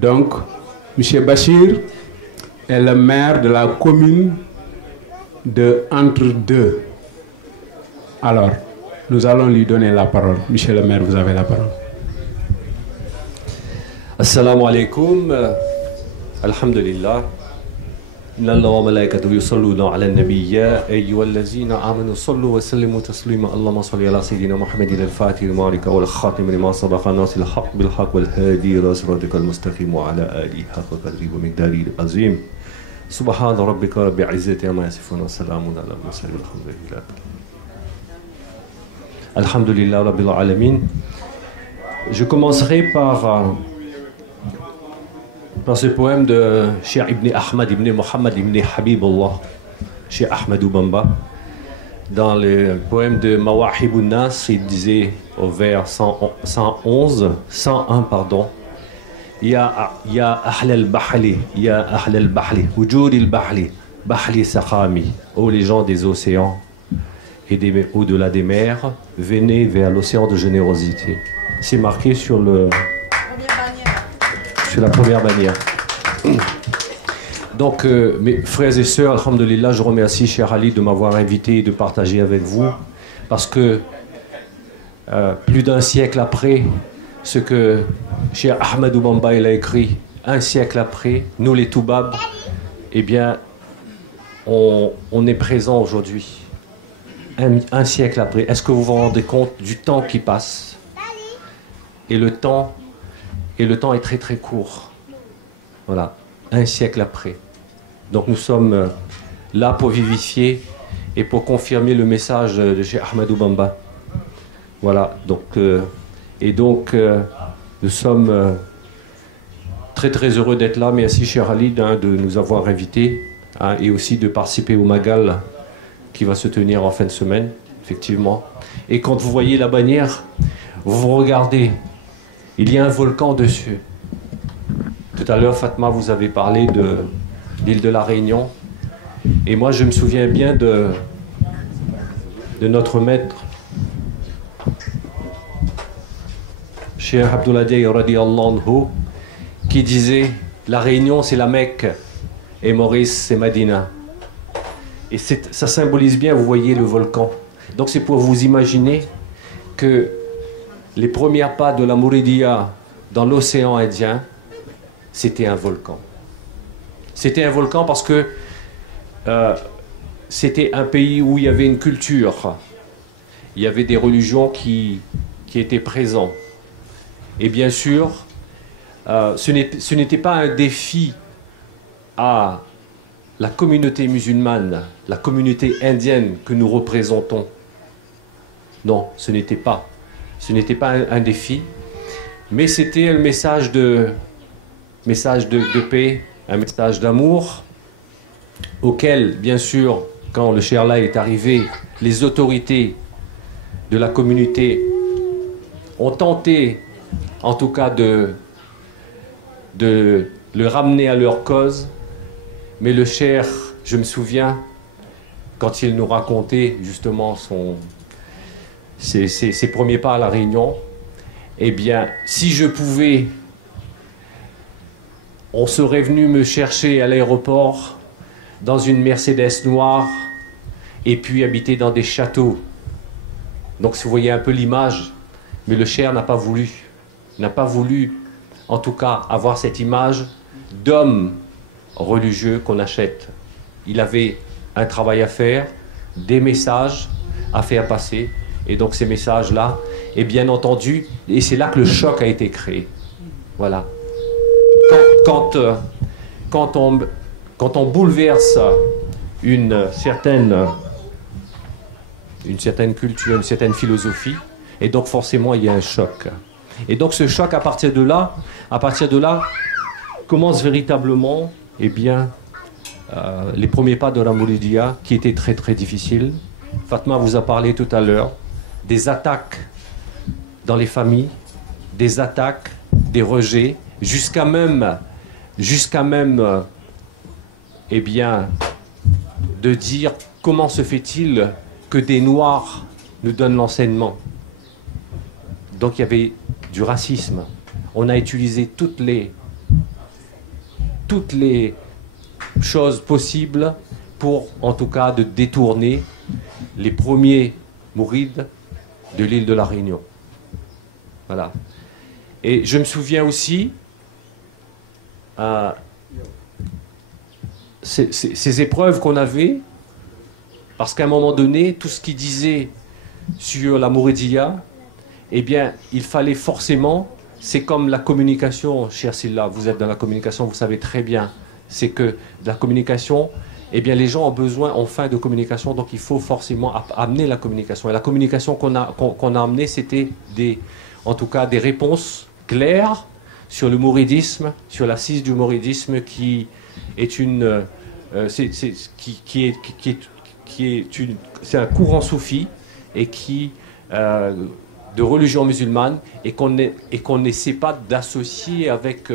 Donc, M. Bachir est le maire de la commune de Entre-deux. Alors, nous allons lui donner la parole. Monsieur le maire, vous avez la parole. Assalamu alaikum. Alhamdulillah. إن الله وملائكته يصلون على النبي يا أيها الذين آمنوا صلوا وسلموا تسليما اللهم صل على سيدنا محمد الفاتح لما أغلق والخاتم لما سبق الناصر الحق بالحق والهادي إلى صراطك المستقيم وعلى آله حق قدره ومقداره العظيم سبحان ربك رب العزة عما يصفون وسلام على المرسلين والحمد لله الحمد لله رب العالمين. Je commencerai par ce poème de Cheikh Ibn Ahmad Ibn Muhammad Ibn Habibullah, Cheikh Ahmadou Bamba. Dans le poème de Mawahibun Nas, il disait au vers 101 pardon, Ya Ahl al-Bahli, Ya Ahl al-Bahli, Wujud al-Bahli, Bahli Sakhami, ô les gens des océans et au-delà des mers, venez vers l'océan de générosité. C'est marqué sur la première bannière. Donc, mes frères et sœurs, alhamdulillah, je remercie Cheikh Ali de m'avoir invité et de partager avec vous, parce que plus d'un siècle après, ce que Cheikh Ahmadou Bamba il a écrit, un siècle après, nous les Toubab, eh bien, on est présent aujourd'hui. Un siècle après. Est-ce que vous vous rendez compte du temps qui passe? Et le temps est très très court. Voilà, un siècle après. Donc nous sommes là pour vivifier et pour confirmer le message de Cheikh Ahmadou Bamba. Voilà, donc nous sommes très très heureux d'être là. Merci Cheikh Ali de nous avoir invités et aussi de participer au Magal qui va se tenir en fin de semaine, effectivement. Et quand vous voyez la bannière, vous regardez, il y a un volcan dessus. Tout à l'heure, Fatma, vous avez parlé de l'île de la Réunion. Et moi, je me souviens bien de notre maître, Cheikh Abdoulaye radiallahu anhu, qui disait « La Réunion, c'est la Mecque, et Maurice, c'est Madina ». Et ça symbolise bien, vous voyez, le volcan. Donc c'est pour vous imaginer que les premiers pas de la Mouridia dans l'océan Indien, c'était un volcan. C'était un volcan parce que c'était un pays où il y avait une culture, il y avait des religions qui étaient présentes. Et bien sûr, ce n'était pas un défi à la communauté musulmane, la communauté indienne que nous représentons. Non, ce n'était pas un défi, mais c'était un message de paix, un message d'amour, auquel, bien sûr, quand le Cheikh est arrivé, les autorités de la communauté ont tenté, en tout cas, de le ramener à leur cause. Mais le Cheikh, je me souviens, quand il nous racontait justement ses premiers pas à La Réunion, eh bien, si je pouvais, on serait venu me chercher à l'aéroport dans une Mercedes noire et puis habiter dans des châteaux. Donc, si vous voyez un peu l'image, mais le Cheikh n'a pas voulu, en tout cas, avoir cette image d'homme religieux qu'on achète. Il avait un travail à faire, des messages à faire passer, et donc ces messages-là, et bien entendu, et c'est là que le choc a été créé. Voilà. Quand on bouleverse une certaine culture, une certaine philosophie, et donc forcément il y a un choc. Et donc ce choc, à partir de là, commence véritablement, eh bien, les premiers pas de la Mouridia, qui étaient très très difficiles. Fatma vous a parlé tout à l'heure des attaques dans les familles, des attaques, des rejets, jusqu'à même, eh bien, de dire comment se fait-il que des Noirs nous donnent l'enseignement. Donc il y avait du racisme. On a utilisé toutes les toutes les choses possibles pour, en tout cas, de détourner les premiers mourides de l'île de la Réunion. Voilà. Et je me souviens aussi ces épreuves qu'on avait, parce qu'à un moment donné, tout ce qu'il disait sur la Mouridia, eh bien, il fallait forcément, c'est comme la communication, chère Silla, vous êtes dans la communication, vous savez très bien, c'est que la communication, eh bien, les gens ont besoin enfin de communication, donc il faut forcément amener la communication. Et la communication qu'on a amenée, c'était en tout cas des réponses claires sur le mouridisme, sur l'assise du mouridisme qui est une... c'est un courant soufi et qui... de religion musulmane et qu'on n'essaie pas d'associer avec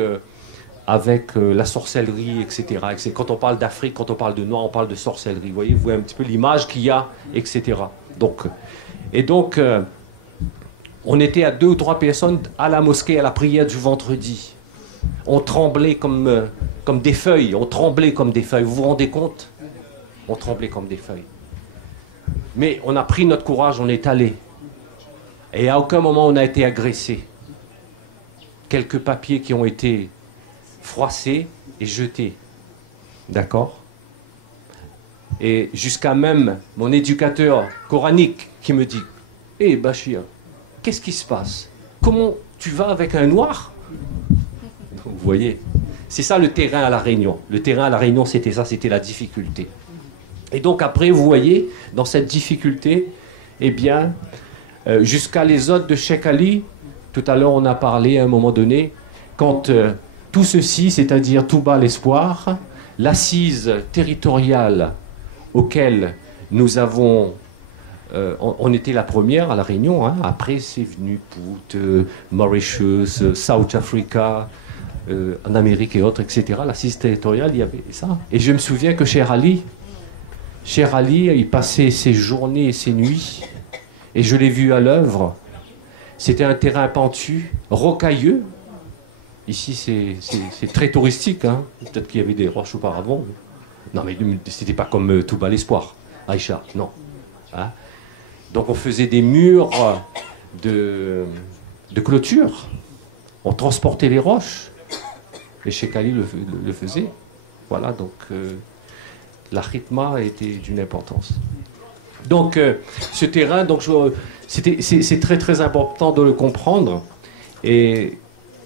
la sorcellerie, etc. Quand on parle d'Afrique, quand on parle de noir, on parle de sorcellerie. Vous voyez un petit peu l'image qu'il y a, etc. Donc, on était à 2 ou 3 personnes à la mosquée à la prière du vendredi. On tremblait comme des feuilles. On tremblait comme des feuilles. Vous vous rendez compte? On tremblait comme des feuilles. Mais on a pris notre courage, on est allé. Et à aucun moment on a été agressé. Quelques papiers qui ont été froissés et jetés. D'accord? Et jusqu'à même mon éducateur coranique qui me dit: Hé Bachir, qu'est-ce qui se passe? Comment tu vas avec un noir? Vous voyez, c'est ça le terrain à La Réunion. Le terrain à La Réunion, c'était ça, c'était la difficulté. Et donc après, vous voyez, dans cette difficulté, eh bien, jusqu'à les hôtes de Cheikh Ali, tout à l'heure on a parlé à un moment donné, quand tout ceci, c'est-à-dire Touba l'espoir, l'assise territoriale auquel nous avons... on était la première à La Réunion, hein. Après c'est venu Pout, Mauritius, South Africa, en Amérique et autres, etc. L'assise territoriale, il y avait ça. Et je me souviens que Cheikh Ali, il passait ses journées et ses nuits, et je l'ai vu à l'œuvre. C'était un terrain pentu, rocailleux. Ici, c'est très touristique, hein. Peut-être qu'il y avait des roches auparavant. Non, mais c'était pas comme Touba l'espoir, Aïcha, non. Hein. Donc on faisait des murs de clôture. On transportait les roches. Et Cheikh Ali le faisait. Voilà, donc la rythma était d'une importance. Donc ce terrain, c'est très très important de le comprendre. Et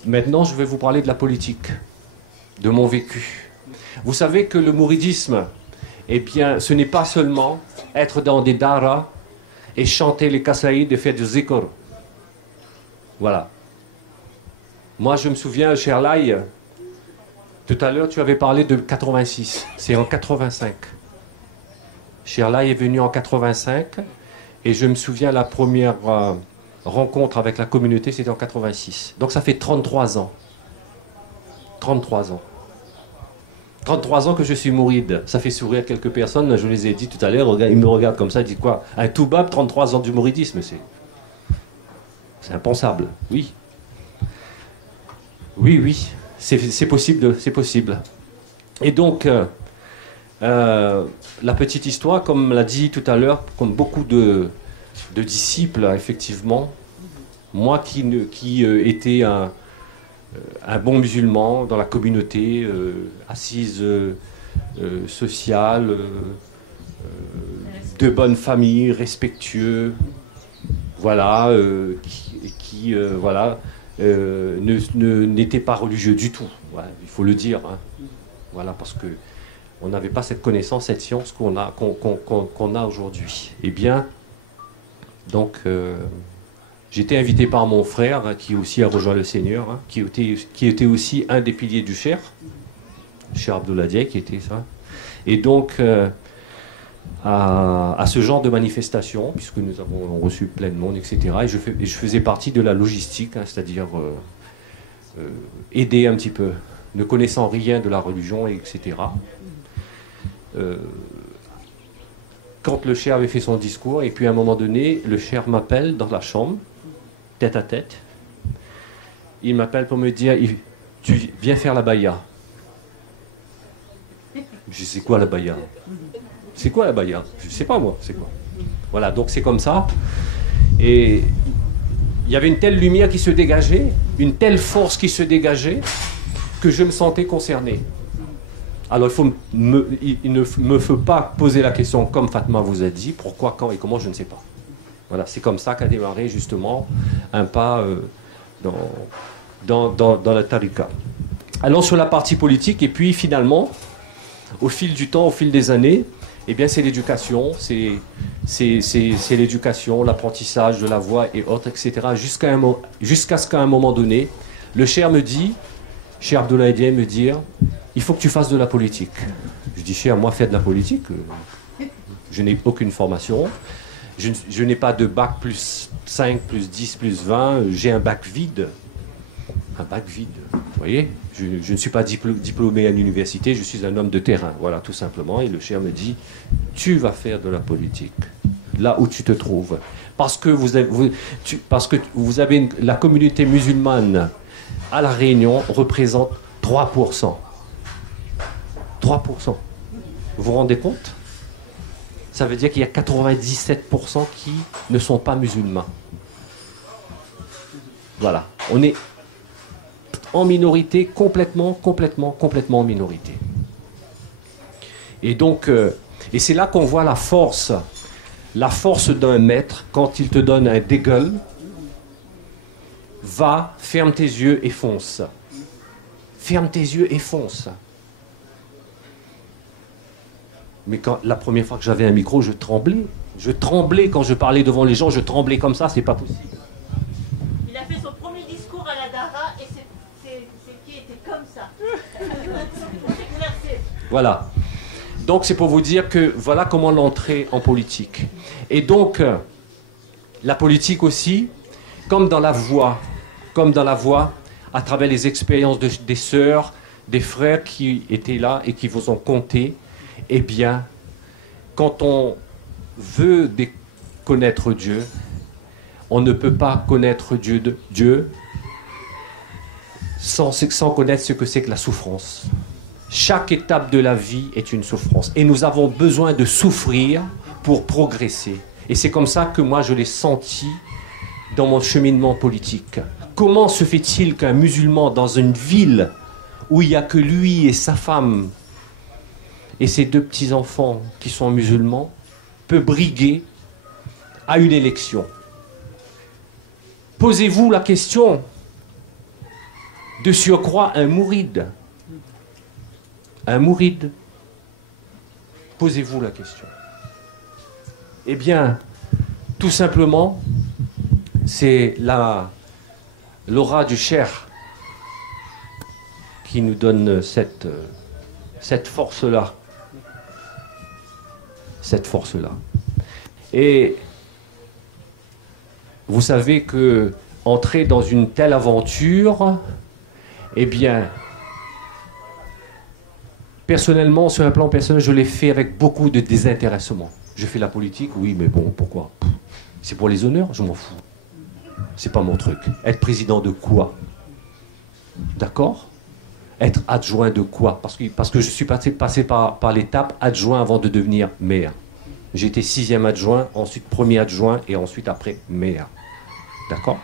maintenant, je vais vous parler de la politique, de mon vécu. Vous savez que le mouridisme, eh bien, ce n'est pas seulement être dans des daras et chanter les kasaïd et faire du zikr. Voilà. Moi, je me souviens, cher Lai, tout à l'heure, tu avais parlé de 86. C'est en 85. Cher Lai est venu en 85. Et je me souviens, la première rencontre avec la communauté, c'était en 86. Donc ça fait 33 ans. 33 ans. 33 ans que je suis mouride. Ça fait sourire quelques personnes. Je les ai dit tout à l'heure. Ils me regardent comme ça. Ils disent quoi? Un toubab, 33 ans du mouridisme. C'est impensable. Oui. Oui, oui. C'est possible. C'est possible. Et donc, la petite histoire, comme l'a dit tout à l'heure, comme beaucoup de disciples, effectivement, moi qui étais un bon musulman dans la communauté, assise sociale, de bonne famille, respectueux, voilà, voilà, n'était pas religieux du tout. Voilà, il faut le dire. Hein. Voilà, parce que on n'avait pas cette connaissance, cette science qu'on a aujourd'hui. Eh bien, donc, j'ai été invité par mon frère, hein, qui aussi a rejoint le Seigneur, hein, qui était aussi un des piliers du Cher Abdullah Diaye, qui était ça. Et donc, à ce genre de manifestation, puisque nous avons reçu plein de monde, etc., et je faisais partie de la logistique, hein, c'est-à-dire aider un petit peu, ne connaissant rien de la religion, etc. Quand le Cher avait fait son discours, et puis à un moment donné, le Cher m'appelle dans la chambre, tête à tête. Il m'appelle pour me dire: tu viens faire la baïa. Je dis, c'est quoi la baya? C'est quoi la baya? Je ne sais pas moi, c'est quoi? Voilà, donc c'est comme ça. Et il y avait une telle lumière qui se dégageait, une telle force qui se dégageait, que je me sentais concerné. Alors il ne me faut pas poser la question comme Fatma vous a dit, pourquoi, quand et comment, je ne sais pas. Voilà, c'est comme ça qu'a démarré justement un pas dans la tariqa. Allons sur la partie politique, et puis finalement, au fil du temps, au fil des années, eh bien c'est l'éducation, c'est l'éducation, l'apprentissage de la voix et autres, etc. Jusqu'à ce qu'à un moment donné, le Cheikh me dit, Cheikh Abdoulaye Dieng me dit, il faut que tu fasses de la politique. Je dis, Cheikh, moi faire de la politique, je n'ai aucune formation, je n'ai pas de bac plus 5, plus 10, plus 20, j'ai un bac vide. Un bac vide, vous voyez, je ne suis pas diplômé à l'université, je suis un homme de terrain, voilà, tout simplement. Et le Cheikh me dit, tu vas faire de la politique, là où tu te trouves. Parce que vous avez la communauté musulmane à La Réunion représente 3%. 3%. Vous vous rendez compte? Ça veut dire qu'il y a 97% qui ne sont pas musulmans. Voilà, on est en minorité, complètement en minorité. Et donc, et c'est là qu'on voit la force d'un maître quand il te donne un dégueule. Va, ferme tes yeux et fonce. Ferme tes yeux et fonce. Mais la première fois que j'avais un micro, je tremblais. Je tremblais quand je parlais devant les gens, je tremblais comme ça, c'est pas possible. Il a fait son premier discours à la Dara et c'est qui était comme ça. Voilà. Donc c'est pour vous dire que voilà comment l'entrée en politique. Et donc, la politique aussi, comme dans la voix, à travers les expériences des sœurs, des frères qui étaient là et qui vous ont compté, eh bien, quand on veut connaître Dieu, on ne peut pas connaître Dieu sans connaître ce que c'est que la souffrance. Chaque étape de la vie est une souffrance. Et nous avons besoin de souffrir pour progresser. Et c'est comme ça que moi je l'ai senti dans mon cheminement politique. Comment se fait-il qu'un musulman dans une ville où il n'y a que lui et sa femme et ses 2 petits-enfants qui sont musulmans peut briguer à une élection? Posez-vous la question. De surcroît, un mouride. Un mouride. Posez-vous la question. Eh bien, tout simplement, c'est l'aura du Cheikh qui nous donne cette force-là. Cette force-là. Et vous savez que entrer dans une telle aventure, eh bien, personnellement, sur un plan personnel, je l'ai fait avec beaucoup de désintéressement. Je fais la politique, oui, mais bon, pourquoi? C'est pour les honneurs, je m'en fous. C'est pas mon truc. Être président de quoi? D'accord? Être adjoint de quoi? Parce que je suis passé par l'étape adjoint avant de devenir maire. J'ai été 6e adjoint, ensuite 1er adjoint et ensuite après maire. D'accord?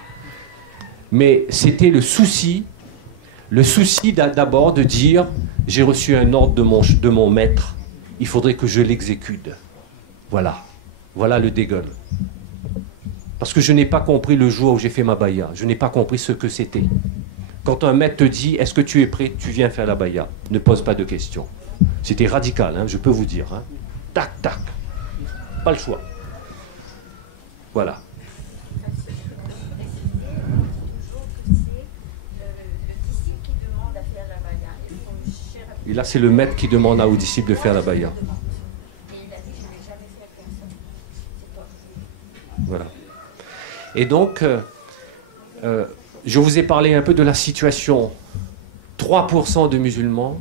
Mais c'était le souci d'abord de dire, j'ai reçu un ordre de mon maître, il faudrait que je l'exécute. Voilà. Voilà le dégueule. Parce que je n'ai pas compris le jour où j'ai fait ma baya. Je n'ai pas compris ce que c'était. Quand un maître te dit, est-ce que tu es prêt? Tu viens faire la baya. Ne pose pas de questions. C'était radical, hein, je peux vous dire. Hein. Tac, tac. Pas le choix. Voilà. Et là, c'est le maître qui demande aux disciples de faire la baya. Voilà. Et donc, je vous ai parlé un peu de la situation. 3% de musulmans.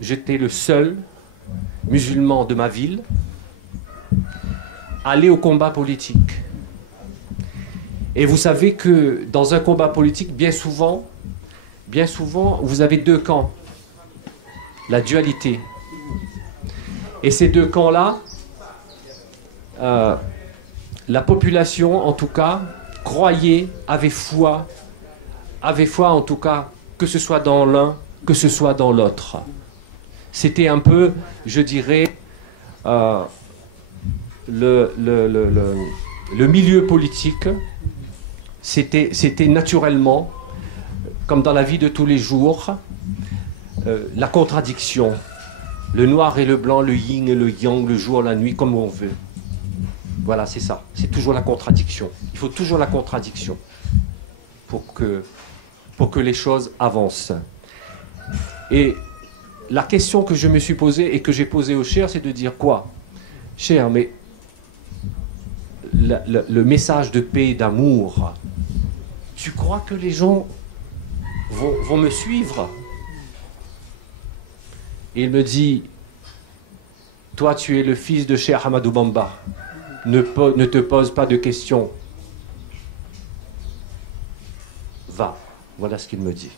J'étais le seul musulman de ma ville à aller au combat politique. Et vous savez que dans un combat politique, bien souvent, vous avez 2 camps. la dualité. Et ces deux camps-là, la population, en tout cas, croyait, avait foi en tout cas, que ce soit dans l'un, que ce soit dans l'autre. C'était un peu, je dirais, le milieu politique, c'était naturellement, comme dans la vie de tous les jours, la contradiction. Le noir et le blanc, le yin et le yang, le jour, la nuit, comme on veut. Voilà, c'est ça. C'est toujours la contradiction. Il faut toujours la contradiction pour que les choses avancent. Et la question que je me suis posée et que j'ai posée au cher, c'est de dire quoi? Cher, mais le message de paix et d'amour, tu crois que les gens vont me suivre? Et il me dit, toi tu es le fils de Cheikh Ahmadou Bamba, ne te pose pas de questions. Va. Voilà ce qu'il me dit.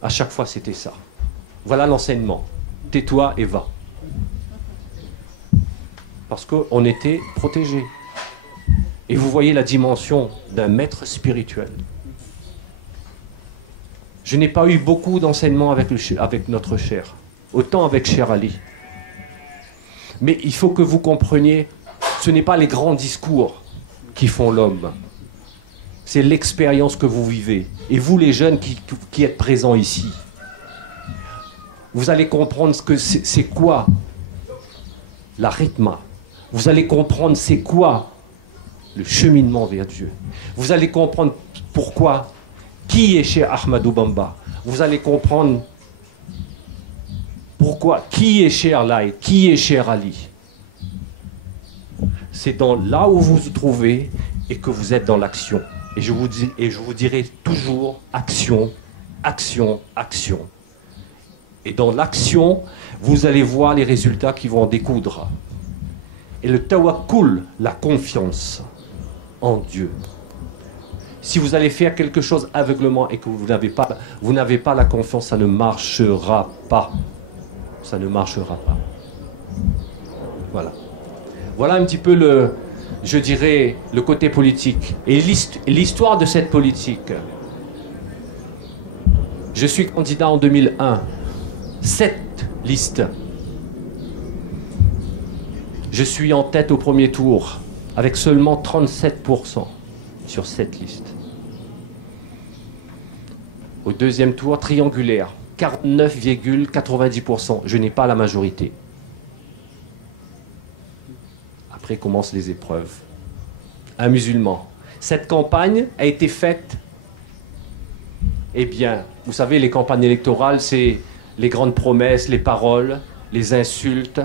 À chaque fois c'était ça. Voilà l'enseignement. Tais-toi et va. Parce qu'on était protégés. Et vous voyez la dimension d'un maître spirituel. Je n'ai pas eu beaucoup d'enseignements avec notre cher. Autant avec Cher Ali. Mais il faut que vous compreniez, ce n'est pas les grands discours qui font l'homme. C'est l'expérience que vous vivez. Et vous les jeunes qui êtes présents ici, vous allez comprendre ce que c'est quoi la rythme. Vous allez comprendre c'est quoi le cheminement vers Dieu. Vous allez comprendre pourquoi, qui est Cheikh Ahmadou Bamba. Vous allez comprendre pourquoi, qui est Cheikh Laye, qui est Cheikh Ali. C'est là où vous vous trouvez et que vous êtes dans l'action. Et je vous dirai toujours action, action, action. Et dans l'action, vous allez voir les résultats qui vont en découdre. Et le tawakkul, la confiance en Dieu. Si vous allez faire quelque chose aveuglement et que vous n'avez pas la confiance, ça ne marchera pas. Ça ne marchera pas. Voilà. Voilà un petit peu je dirais, le côté politique. Et l'histoire de cette politique. Je suis candidat en 2001. 7 listes. Je suis en tête au premier tour, avec seulement 37% sur 7 listes. Au deuxième tour, triangulaire, 49,90%. Je n'ai pas la majorité. Après commencent les épreuves. Un musulman. Cette campagne a été faite, eh bien, vous savez, les campagnes électorales, c'est les grandes promesses, les paroles, les insultes,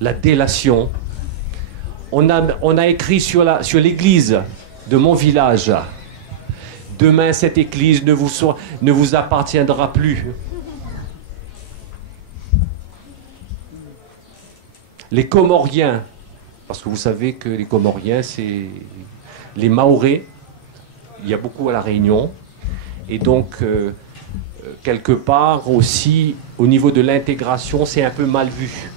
la délation. On a écrit sur l'église de mon village, demain cette église ne vous appartiendra plus. Les Comoriens, parce que vous savez que les Comoriens, c'est les Mahorais, il y a beaucoup à La Réunion, et donc quelque part aussi au niveau de l'intégration, c'est un peu mal vu.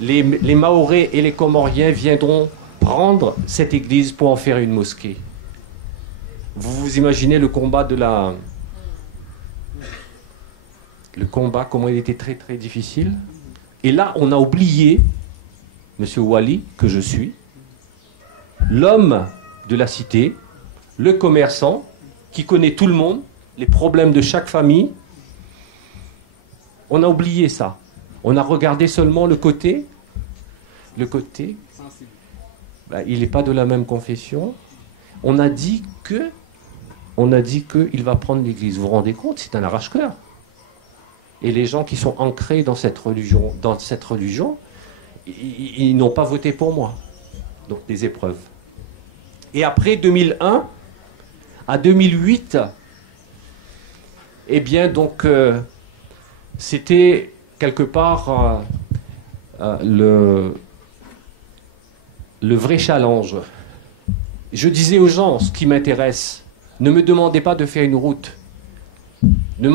Les Mahorais et les Comoriens viendront prendre cette église pour en faire une mosquée. Vous vous imaginez le combat comment il était très très difficile. Et là, on a oublié, Monsieur Wali, que je suis, l'homme de la cité, le commerçant, qui connaît tout le monde, les problèmes de chaque famille. On a oublié ça. On a regardé seulement le côté. Ben, il n'est pas de la même confession. On a dit qu'il va prendre l'église. Vous vous rendez compte, c'est un arrache-cœur. Et les gens qui sont ancrés dans cette religion, ils n'ont pas voté pour moi. Donc des épreuves. Et après 2001 à 2008, eh bien donc c'était quelque part le vrai challenge. Je disais aux gens, ce qui m'intéresse, ne me demandez pas de faire une route. Ne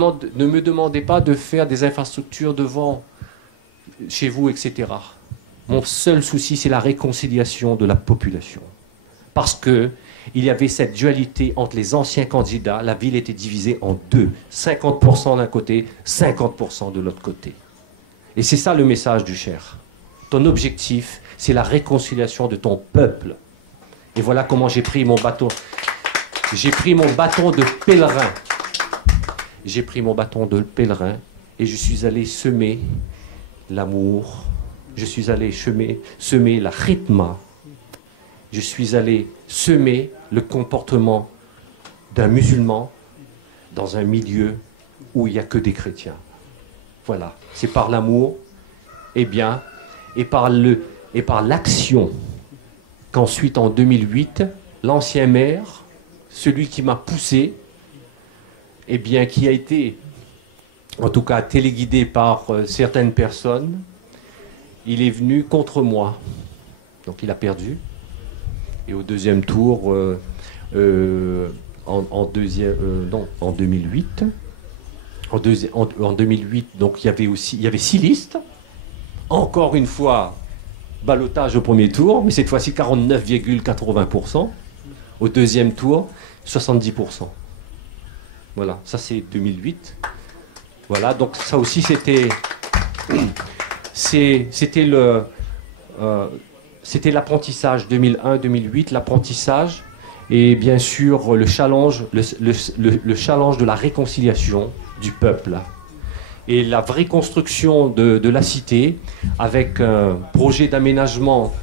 me demandez pas de faire des infrastructures devant chez vous, etc. Mon seul souci, c'est la réconciliation de la population. Parce qu'il y avait cette dualité entre les anciens candidats. La ville était divisée en deux. 50% d'un côté, 50% de l'autre côté. Et c'est ça le message du Cher. Ton objectif, c'est la réconciliation de ton peuple. Et voilà comment j'ai pris mon bâton. J'ai pris mon bâton de pèlerin. J'ai pris mon bâton de pèlerin et je suis allé semer l'amour. Je suis allé semer la rythme. Je suis allé semer le comportement d'un musulman dans un milieu où il n'y a que des chrétiens. Voilà, c'est par l'amour, et par l'action qu'ensuite en 2008, l'ancien maire, celui qui m'a poussé, qui a été, en tout cas téléguidé par certaines personnes, il est venu contre moi. Donc il a perdu. Et au deuxième tour, en 2008, en 2008, donc il y avait 6 listes. Encore une fois, ballottage au premier tour, mais cette fois-ci 49,80%. Au deuxième tour, 70%. Voilà, ça c'est 2008. Voilà, donc ça aussi c'était l'apprentissage 2001-2008, l'apprentissage et bien sûr le challenge de la réconciliation du peuple et la vraie construction de la cité avec un projet d'aménagement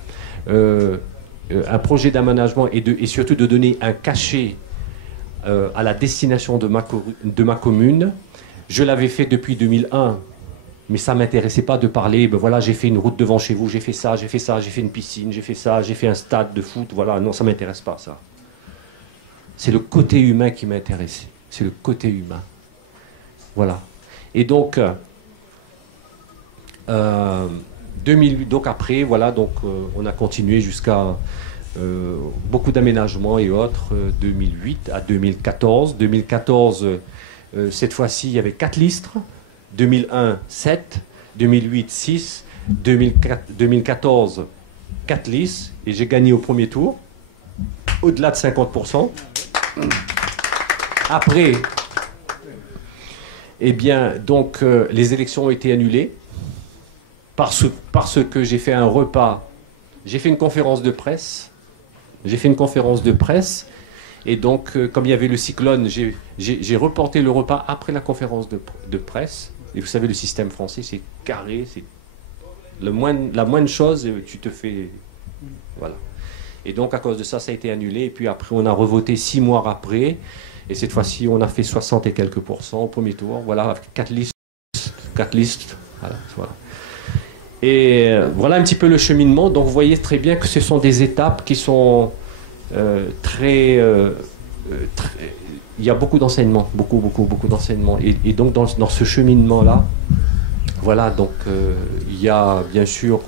et surtout de donner un cachet à la destination de ma commune. Je l'avais fait depuis 2001. Mais ça ne m'intéressait pas de parler, voilà, j'ai fait une route devant chez vous, j'ai fait ça, j'ai fait une piscine, j'ai fait ça, j'ai fait un stade de foot, voilà, non, ça ne m'intéresse pas, ça. C'est le côté humain qui m'intéressait, c'est le côté humain. Voilà. Et donc, 2008, donc après, voilà, donc on a continué jusqu'à beaucoup d'aménagements et autres, 2008 à 2014. 2014, cette fois-ci, il y avait 4 listes. 2001, 7, 2008, 6, 2014, 4 listes, et j'ai gagné au premier tour, au-delà de 50%. Après, donc, les élections ont été annulées, parce que j'ai fait un repas, j'ai fait une conférence de presse, et donc, comme il y avait le cyclone, j'ai reporté le repas après la conférence de presse. Et vous savez, le système français, c'est carré, c'est la moindre chose, tu te fais... Voilà. Et donc, à cause de ça, ça a été annulé. Et puis après, on a revoté 6 mois après. Et cette fois-ci, on a fait 60 et quelques % au premier tour. Voilà, 4 listes. Voilà. Et voilà un petit peu le cheminement. Donc, vous voyez très bien que ce sont des étapes qui sont très... il y a beaucoup d'enseignements, beaucoup d'enseignements. Et donc dans ce cheminement-là, voilà, donc il y a bien sûr,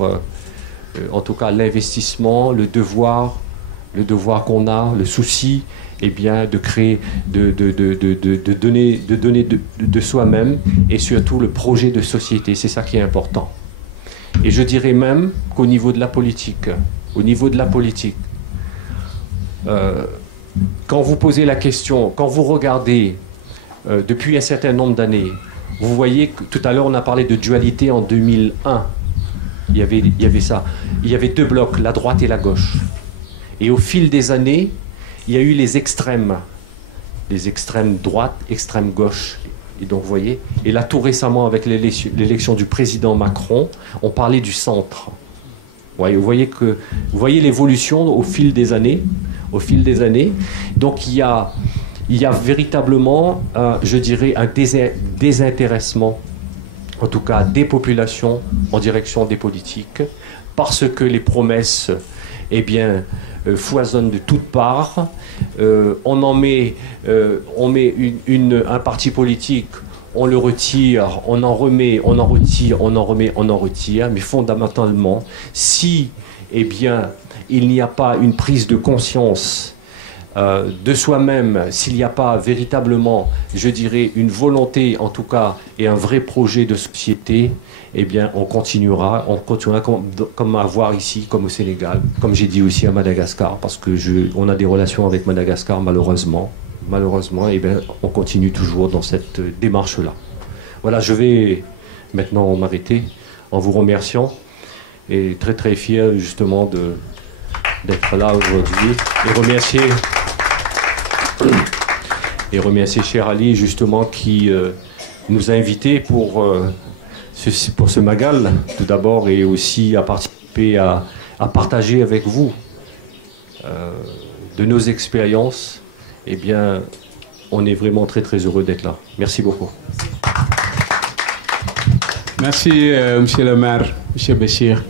en tout cas l'investissement, le devoir qu'on a, le souci, de créer, de donner de soi-même, et surtout le projet de société. C'est ça qui est important. Et je dirais même qu'au niveau de la politique, quand vous posez la question, quand vous regardez depuis un certain nombre d'années, vous voyez que tout à l'heure on a parlé de dualité en 2001. Il y avait ça. Il y avait 2 blocs, la droite et la gauche. Et au fil des années, il y a eu les extrêmes droite, extrême gauche. Et donc vous voyez, et là tout récemment avec l'élection du président Macron, on parlait du centre. Vous voyez l'évolution au fil des années. Donc il y a véritablement, je dirais, un désintéressement, en tout cas des populations, en direction des politiques, parce que les promesses, foisonnent de toutes parts. On met un parti politique, on le retire, on en remet, on en retire, on en remet, on en retire, mais fondamentalement, si, il n'y a pas une prise de conscience de soi-même, s'il n'y a pas véritablement, je dirais, une volonté en tout cas et un vrai projet de société, eh bien on continuera comme à voir ici, comme au Sénégal, comme j'ai dit aussi à Madagascar, parce que on a des relations avec Madagascar malheureusement, eh bien on continue toujours dans cette démarche-là. Voilà, je vais maintenant m'arrêter en vous remerciant et très très fier justement d'être là aujourd'hui et remercier cher Ali justement qui nous a invités pour ce Magal tout d'abord et aussi à participer à partager avec vous de nos expériences. Eh bien, on est vraiment très très heureux d'être là. Merci beaucoup. Merci, monsieur le maire, monsieur Béchir.